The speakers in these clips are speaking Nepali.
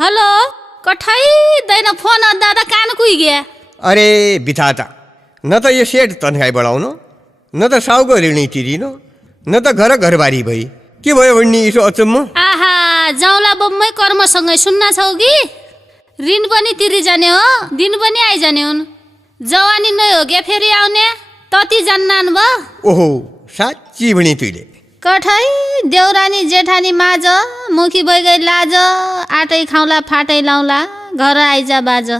हेलो कठै दैन फोन दादा कान कुइ गया। अरे बिथाता न त यो सेट तनखाई बढाउनु न त साउको ऋणी तिरिनु न त घरबारी भई के भयो भन्ने यसो अचम्म। आहा जाउला बम्मै कर्मसँगै सुन्न छौ कि ऋण पनि तिरि जाने हो दिन पनि आइजाने हुन्। जवानी नै हो क्या फेरि आउने तति जान्नान् भ। ओहो साँच्ची भनी तुइले कठै देउरानी जेठानी माझ मुखी भइगई लाज आटै खाउला फाटै लाउला घर आइजा बाज।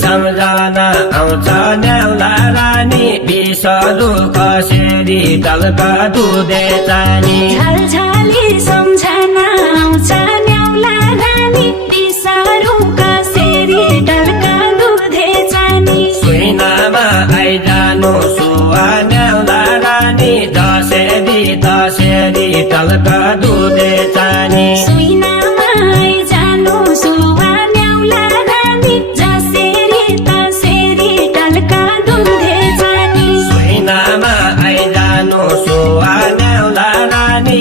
सम्झना आउँछ न्याउला रानी बिसलु कसरी दलका दुधे चानी। झलझली सम्झना आउँछ न्याउला रानी बिसलु कसरी दलका दुधे चानी। सुइनामा आइजानु सुवा न्याउला रानी दसेरी दलका दुधे चानी। सुइनामा आइजानु सुवा न्याउला रानी दसेरी दलका दुधे चानी। सुइनामा आइजानु सुवा न्याउला रानी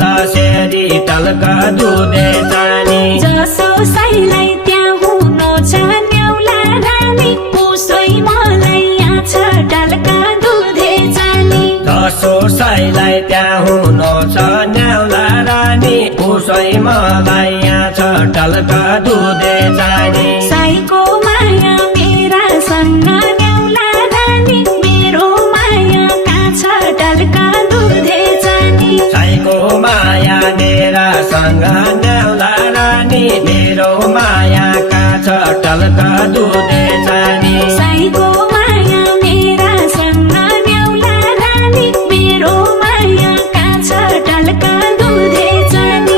दसेरी दलका दुधे चानी। जसो साइलाई त्यहाँ हुनु छ न्याउला रानी उसै मलाई यहाँ छ दलका दुधे चानी। जसो साइलाई त्यहाँ हुनु छ न्याउला रानी उसै मलाई यहाँ छ दलका दुधे चानी। साईको माया मेरा सँग न्याउला रानी मेरो माया कहाँ छ दलका दुधे चानी। साईको माया मेरा सँग न्याउला रानी मेरो माया कहाँ छ दलका दुधे चानी। साईको माया मेरा सँग न्याउला रानी मेरो माया कहाँ छ दलका दुधे चानी।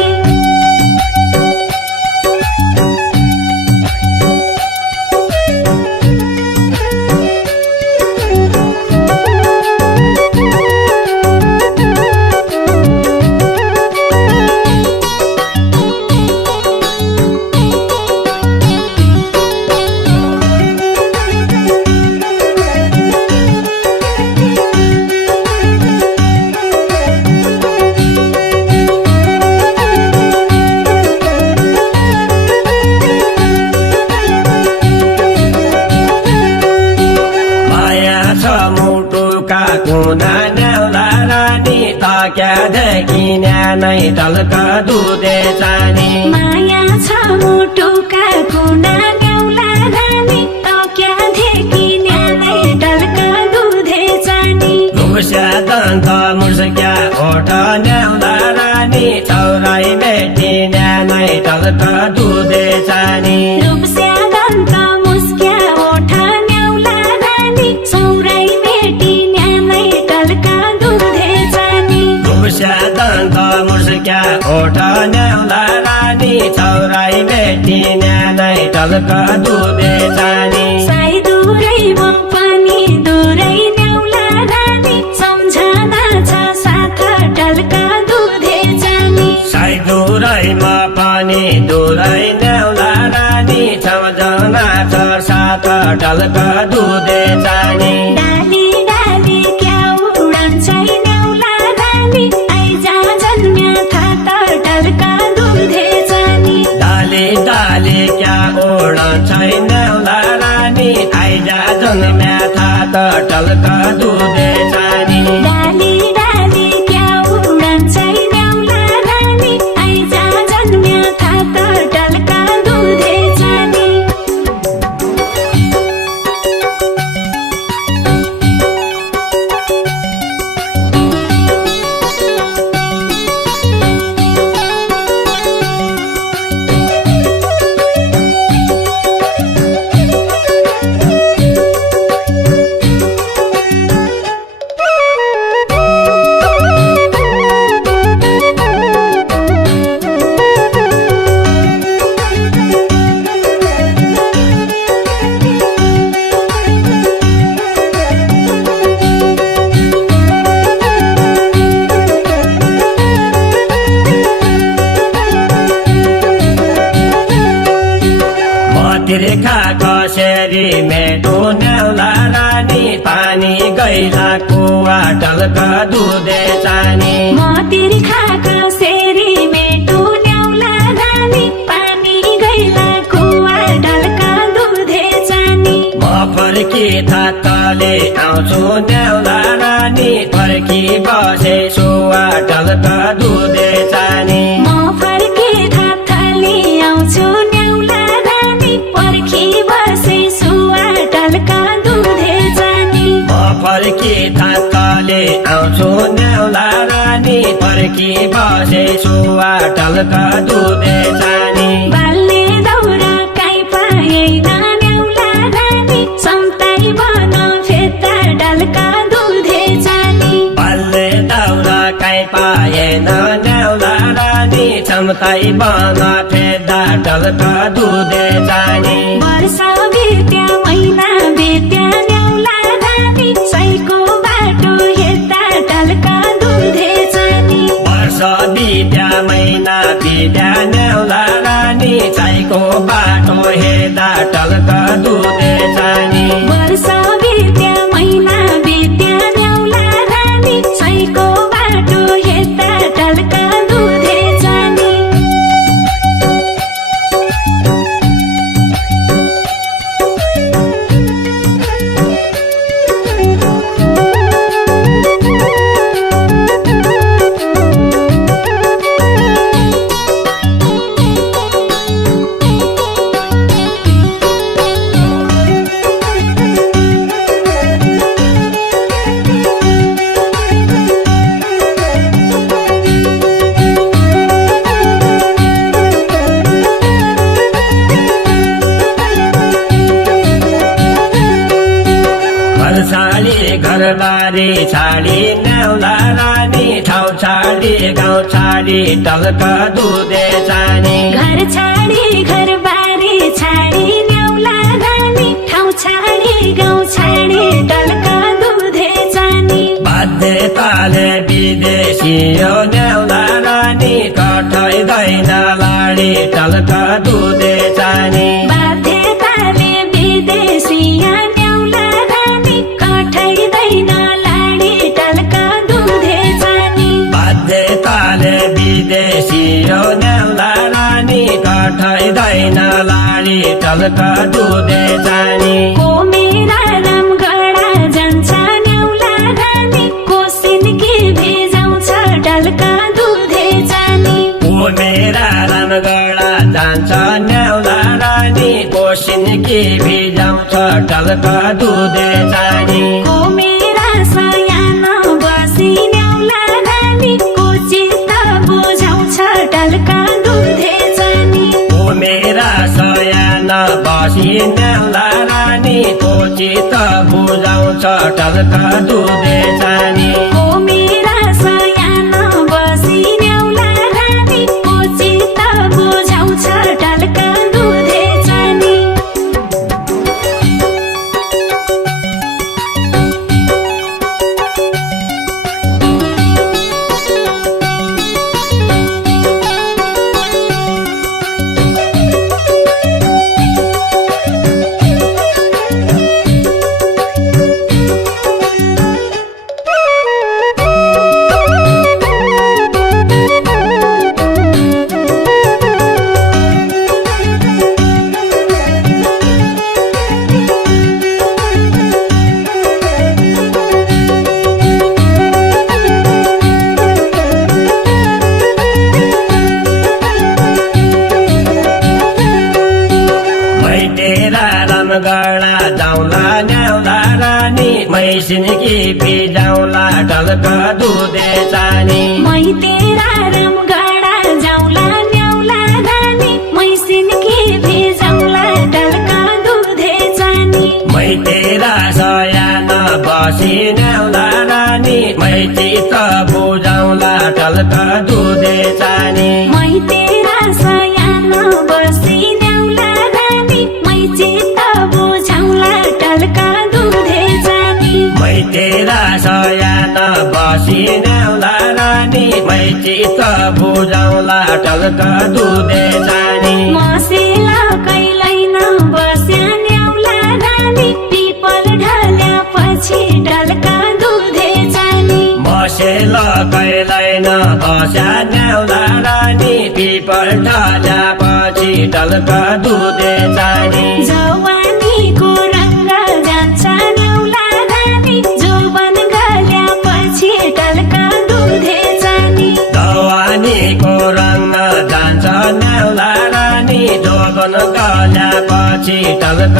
कुना न्याउला रानी तक्यादेखि न्यानै दलका दुधे चानी। माया छ मुटुका कुना न्याउला रानी तक्यादेखि न्यानै दलका दुधे चानी। मुस्या दन्त मुस्क्या ओठ न्याउला रानी चौराई बेटी न्यानै दलका दुधे चानी। रूपस्या दन्त मुस्क्या ओठ न्याउला रानी चौराई बेटी न्यानै दलका दुधे चानी। मुस्या दन्त मुस्क्या ओठ न्याउला रानी चौराई बेटी न्यानै दलका दुधे चानी। साई दुरैमा पनि दुरै न्याउला रानी सम्झना छ साथ दलका दुधे चानी। साई दुरैमा पनि दुरै न्याउला रानी सम्झना छ साथ दलका दुधे चानी। डाली डाली क्या उडन्छ न्याउला रानी आइजा जन्म्या थात दलका दुधे चानी। डाली डाली क्या ओढन्छ न्याउला रानी आइजा जन्म्या थात दलका दुधे चानी। डाली डाली क्या उडन्छ न्याउला रानी आइजा जन्म्या थात दलका दुधे चानी। गैला कुवा टल्का दुधे चानी म तिर्खाको सेरी मेटो न्याउला रानी पानी गैला कुवा ढल्का दुधे जानी म फर्की थातले आउँछु न्याउला रानी फर्की बसे सुवा टल्का दुधे चानी म फर्के थाथली आउँछु न्याउला रानी पर्खी बसे सुवा ढल्का दुधे जानी म फर्की थातले आउँछु न्याउला रानी फर्की बसे सुवा टल्का दुधे चानी बाल्ने दौरा काहीँ पाएन न्याउला रानी सम्ताई बन फेद्दा ढल्का दुधे जानी पाल्ने दाउरा काहीँ पाएन न्याउला रानी क्षमताई बन फेद्दा टल्का दुधे जानी वर्ष बित्या महिना बित्या न्याउला रानी सैको बाटो हेर्दा ढल्का दुधे जानी वर्ष बित्या महिना बित्या न्याउला रानी चाइको बाटो हेर्दा टल्का दुधे जानी वर्ष बित्या महिना बित्या न्याउला रानी सैको बाटो हेर्दा ढल्का दुधे जानी छाडी घरबारी छाडी न्याउला रानी ठाउँ छाडी गाउँ छाडी टल्का दुधे जानी घर छाडी घर बारी छाडी न्याउला रानी ठाउँ छाडी गाउँ छाडी ढल्का दुधे जानी बाध्यताले विदेशी यो न्याउला रानी कठाइँदैन लाडी टल्का दुधे जानी बाध्यताले विदेशिया न्याउला रानी कठाइँदैन लाडी ढल्का दुधे जानी बाध्यताले विदेशी यो न्याउला रानी कठाइँदैन लाडी टल्का दुधे जानी को मेरा रामगढा जान्छ न्याउला रानी कोसिन के भेजाउँछ ढल्का दुधे जानी ओ मेरा रामगढा जान्छ न्याउला रानी कोसिन के भिजाउँछ टल्का दुधे जानी को मेरा सयानो बसी न्याउला रानी को चित्त बुझाउँछ ढल्का दुधे जानी ओ मेरा सयाना बसी न्याउला रानी को चित्त बुझाउँछ टल्का दुधे जानी को मेरा सयानो बसी न्याउला रानी को चित्त बुझाउँछ ढल्का दुधे जानी रामगढा जाउँला न्याउला रानी मैसिनकी पिजाउँला टल्का दुधे जानी मै तेरा रामगढा जाउँला न्याउला रानी मैसिन के भेजाउँला ढल्का दुधे जानी मै तेरा सयाना बसी न्याउला रानी मै चित्त बुझाउँला टल्का दुधे जानी मै तेरा सयानो बसी न्याउला रानी मै चित्त बुझाउँला ढल्का दुधे जानी मै तेरा सयाना बसी न्याउला रानी मै चित्त बुझाउँला टल्का दुधे जानी मसेला कहिल्यै नबस्या न्याउला रानी पिपल ढल्या पछि ढल्का छैन बस्या न्याउला रानी पिपल ढल्यापछि टल्क दुधे जानी जवानीको रङ्ग जान्छ न्याउला रानी जौवन गल्यापछि टल्क दुधे जानी जवानीको रङ्ग जान्छ न्याउला रानी जोबन गल्यापछि टल्क